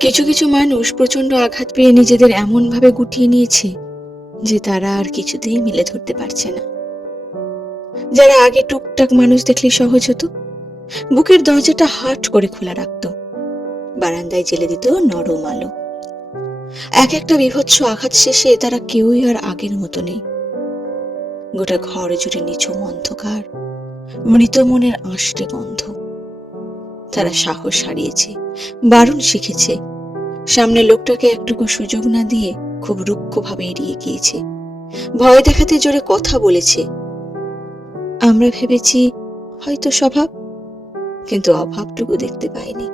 কিছু কিছু মানুষ প্রচণ্ড আঘাত পেয়ে নিজেদের এমনভাবে গুটিয়ে নিয়েছে যে তারা আর কিছুতেই মিলে ধরতে পারছে না। যারা আগে টুকটাক মানুষ দেখলে সহজ হতো, বুকের দরজাটা হাট করে খোলা রাখতো, বারান্দায় জেলে দিত নরম আলো। এক একটা বিভৎস আঘাত শেষে তারা কেউই আর আগের মতো নেই। গোটা ঘর জুড়ে নিচু অন্ধকার, মৃত মনের আষ্টে গন্ধ। তারা সাহস হারিয়েছে। বারণ শিখেছে। সামনে লোকটাকে একটুকু সুযোগ না দিয়ে খুব রুক্ষভাবে এড়িয়ে গিয়েছে। ভয় দেখাতে জোরে কথা বলেছে। আমরা ভেবেছি হয়তো স্বভাব, কিন্তু অভাবটুকু দেখতে পাইনি।